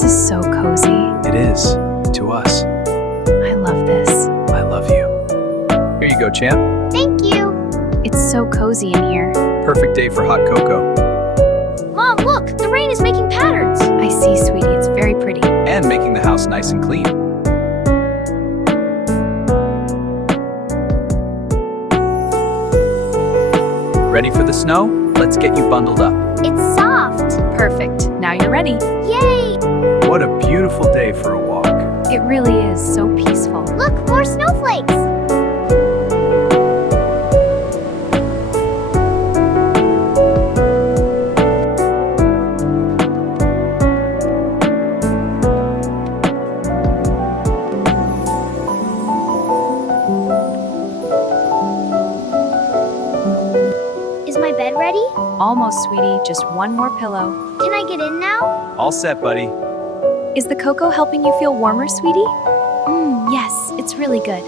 This is so cozy. It is. To us. I love this. I love you. Here you go, champ. Thank you. It's so cozy in here. Perfect day for hot cocoa. Mom, look, the rain is making patterns. I see, sweetie. It's very pretty. And making the house nice and clean. Ready for the snow? Let's get you bundled up. It's soft. Perfect. Now you're ready. Yay! What a beautiful day for a walk. It really is so peaceful. Look, more snowflakes. Is my bed ready? Almost, sweetie. Just one more pillow. Can I get in now? All set, buddy. Is the cocoa helping you feel warmer, sweetie? Yes, it's really good.